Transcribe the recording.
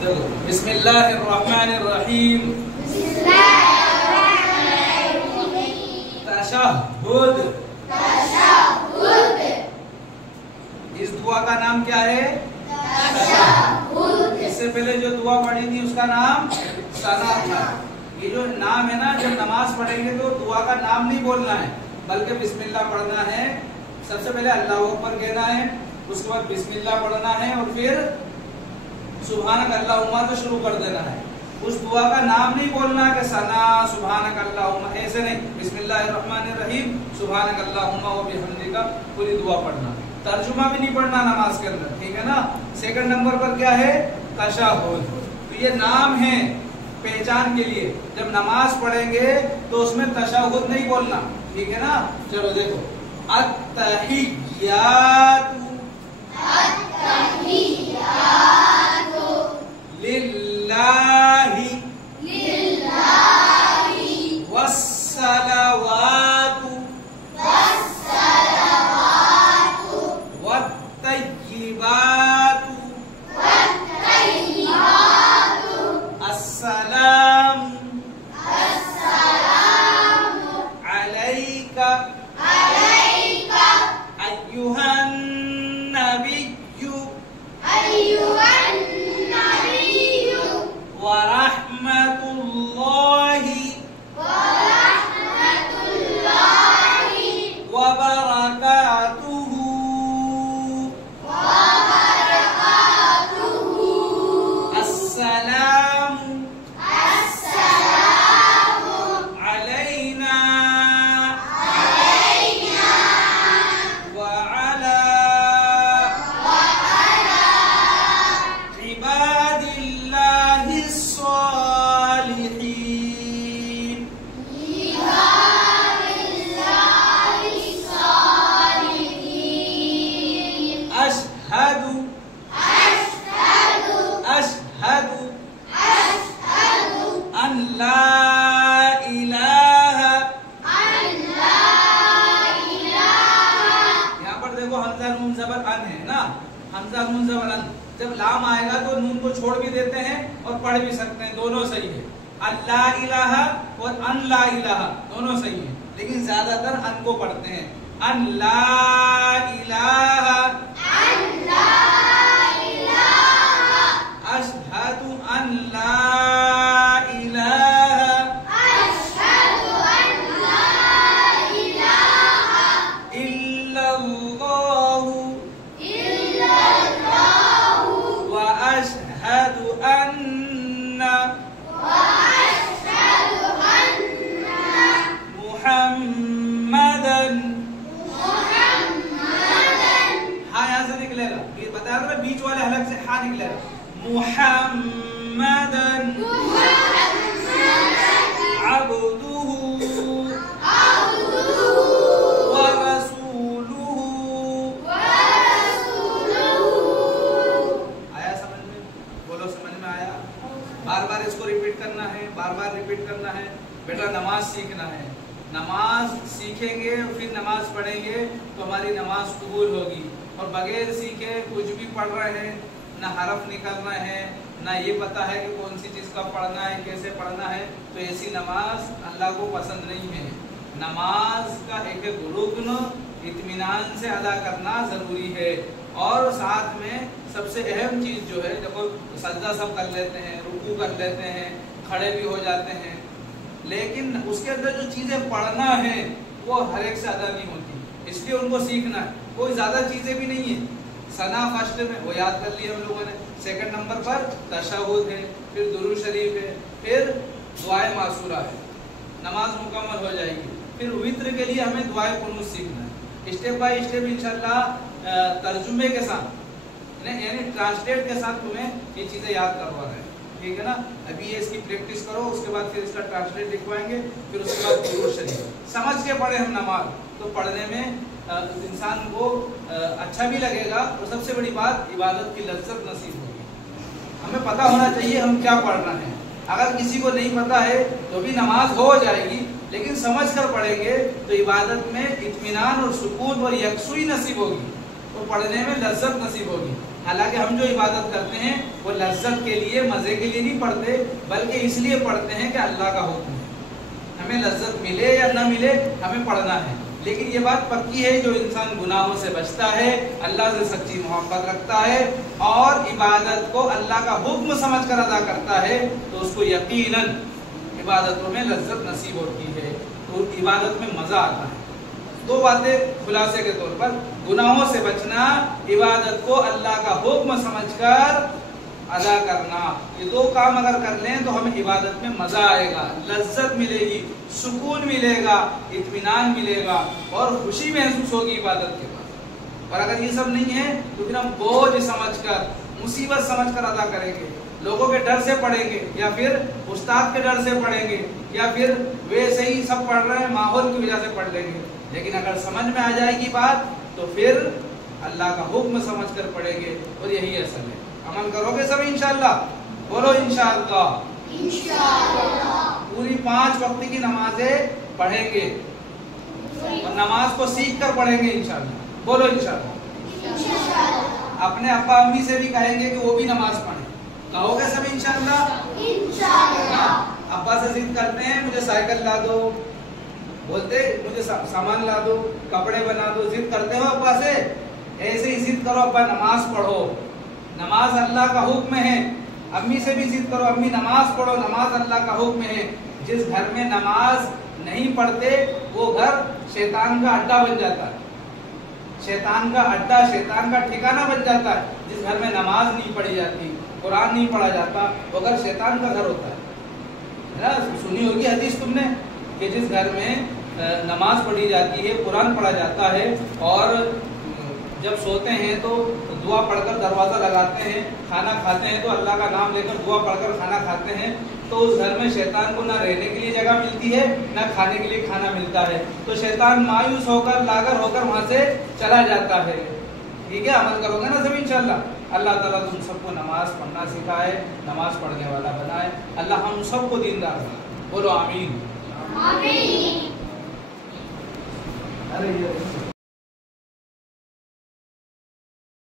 देखो, बिस्मिल्लाहिर्रहमानिर्रहीम। तशहुद। इस दुआ का नाम क्या है? तशहुद। इससे पहले जो दुआ पढ़ी थी उसका नाम सना था। ये जो नाम है ना, जब नमाज पढ़ेंगे तो दुआ का नाम नहीं बोलना है, बल्कि बिस्मिल्लाह पढ़ना है। सबसे पहले अल्लाह अकबर कहना है, उसके बाद बिस्मिल्लाह पढ़ना है और फिर सुभानक अल्लाहुम्मा से शुरू कर देना है। उस दुआ का नाम नहीं बोलना कि सना सुभानक अल्लाहुम्मा, ऐसे नहीं। बिस्मिल्लाहिर्रहमानिर्रहीम सुभानक अल्लाहुम्मा व बिहम्दिका पूरी दुआ पढ़ना। तर्जुमा भी नहीं पढ़ना नमाज के अंदर, ठीक है ना। सेकंड नंबर पर क्या है? तशहुद। तो ये नाम है पहचान के लिए। जब नमाज पढ़ेंगे तो उसमें तशहुद नहीं बोलना, ठीक है ना। चलो देखो, अत्तहिय्यातु लिल्लाहि वस्सलावातु वत्तय्यिबातु अस्सलामु अलैका अय्युहन नबिय्यु व रहमतुल्लाहि व बरकातुहु। अस्सलामु अलैना व अला इबादिल्लाहिस सालिहीन। अशहदु अन ला इलाहा। यहाँ पर देखो हमजा नून जबर अन है ना, हमजा नून जबर अन। जब लाम आएगा तो नून को छोड़ भी देते हैं और पढ़ भी सकते हैं, दोनों सही है। अल्लाह इलाहा और अन ला इलाहा दोनों सही है, लेकिन ज्यादातर अन को पढ़ते हैं। अन ला इलाहा अशहदु अन ला इलाहा इल्लल्लाहु व अशहदु अन्ना मुहम्मदन। हाँ यहाँ से निकलेगा, ये बता रहा ना, बीच वाले हलक से हाँ निकलेगा। मुहम्मदन अब्दुहु व रसूलुहु। आया समझ में? बोलो, समझ में आया? बार बार इसको रिपीट करना है, बार बार रिपीट करना है। बेटा नमाज सीखना है, नमाज सीखेंगे फिर नमाज पढ़ेंगे तो हमारी नमाज कबूल होगी। और बगैर सीखे कुछ भी पढ़ रहे हैं, ना हरफ निकलना है, ना ये पता है कि कौन सी चीज का पढ़ना है, कैसे पढ़ना है, तो ऐसी नमाज अल्लाह को पसंद नहीं है। नमाज का एक एक रुकन इत्मीनान से अदा करना जरूरी है। और साथ में सबसे अहम चीज जो है, देखो सजदा सब कर लेते हैं, रुकू कर लेते हैं, खड़े भी हो जाते हैं, लेकिन उसके अंदर जो चीजें पढ़ना है वो हर एक से अदा नहीं होती, इसलिए उनको सीखना है। कोई ज्यादा चीजें भी नहीं है। सना फर्स्ट में वो याद कर लिया हम लोगों ने। सेकंड नंबर पर तशहुद है, फिर दुरूद शरीफ है, फिर दुआए मासूरा है। नमाज मुकम्मल हो जाएगी। फिर वित्र के लिए हमें दुआए कुनूत सीखना है, स्टेप बाय स्टेप इंशाल्लाह तर्जुमे के साथ, यानी ट्रांसलेट के साथ तुम्हें ये चीजें याद करवा रहे हैं, ठीक है ना। अभी ये इसकी प्रैक्टिस करो, उसके बाद फिर इसका ट्रांसलेट लिखवाएंगे, फिर उसके बाद दुरूद शरीफ समझ के पढ़े हम नमाज, तो पढ़ने में इंसान को अच्छा भी लगेगा और सबसे बड़ी बात इबादत की लज्जत नसीब होगी। हमें पता होना चाहिए हम क्या पढ़ना है। अगर किसी को नहीं पता है तो भी नमाज हो जाएगी, लेकिन समझ कर पढ़ेंगे तो इबादत में इत्मीनान और सुकून और यकसुई नसीब होगी। तो पढ़ने में लज्जत नसीब होगी। हालांकि हम जो इबादत करते हैं वो लज्जत के लिए, मजे के लिए नहीं पढ़ते, बल्कि इसलिए पढ़ते हैं कि अल्लाह का हुक्म है, हमें लज्जत मिले या न मिले हमें पढ़ना है। लेकिन ये बात पक्की है, जो इंसान गुनाहों से बचता है, अल्लाह से सच्ची मोहब्बत रखता है और इबादत को अल्लाह का हुक्म समझकर अदा करता है, तो उसको यकीनन इबादतों में लज्जत नसीब होती है, तो इबादत में मजा आता है। दो बातें खुलासे के तौर पर, गुनाहों से बचना, इबादत को अल्लाह का हुक्म समझकर अदा करना, ये दो काम अगर कर लें तो हमें इबादत में मजा आएगा, लज्जत मिलेगी, सुकून मिलेगा, इत्मीनान मिलेगा और खुशी महसूस होगी इबादत के बाद। और अगर ये सब नहीं है तो फिर हम बोझ समझकर, मुसीबत समझकर अदा करेंगे, लोगों के डर से पढ़ेंगे या फिर उस्ताद के डर से पढ़ेंगे या फिर वैसे ही सब पढ़ रहे हैं माहौल की वजह से पढ़ लेंगे। लेकिन अगर समझ में आ जाएगी बात तो फिर अल्लाह का हुक्म समझकर पढ़ेंगे और यही असल है। अमल करोगे सब इंशाअल्लाह? बोलो इंशाअल्लाह। इंशाअल्लाह पूरी 5 वक्त की नमाजें पढ़ेंगे और नमाज को सीख कर पढ़ेंगे इंशाअल्लाह। बोलो इंशाअल्लाह। अपने अब्बा अम्मी से भी कहेंगे कि वो भी नमाज पढ़े। कहोगे सब इंशाअल्लाह? इंशाअल्लाह। अब्बा से जिद करते हैं मुझे साइकिल ला दो, बोलते मुझे सामान ला दो, कपड़े बना दो, जिद करते हो अब्बा से, ऐसे ही जिद करो अब्बा नमाज पढ़ो, नमाज अल्लाह का हुक्म है। अम्मी से भी जिद करो अम्मी नमाज पढ़ो, नमाज अल्लाह का हुक्म है। जिस घर में नमाज नहीं पढ़ते वो घर शैतान का अड्डा बन जाता है, शैतान का अड्डा, शैतान का ठिकाना बन जाता है। जिस घर में नमाज नहीं पढ़ी जाती, कुरान नहीं पढ़ा जाता, वो घर शैतान का घर होता है ना। सुनी होगी हदीस तुमने कि जिस घर में नमाज पढ़ी जाती है, कुरान पढ़ा जाता है और जब सोते हैं तो दुआ पढ़कर दरवाजा लगाते हैं, खाना खाते हैं तो अल्लाह का नाम लेकर दुआ पढ़कर खाना खाते हैं, तो उस घर में शैतान को ना रहने के लिए जगह मिलती है ना खाने के लिए खाना मिलता है। तो शैतान मायूस होकर, लागर होकर वहां से चला जाता है। ठीक है, अमल करोगे ना सब इंशाअल्लाह। अल्लाह ताला तुम सबको नमाज पढ़ना सिखाए, नमाज पढ़ने वाला बनाए। अल्लाह हम सबको दीनदार बनाए। बोलो आमीन। आमीन। अरे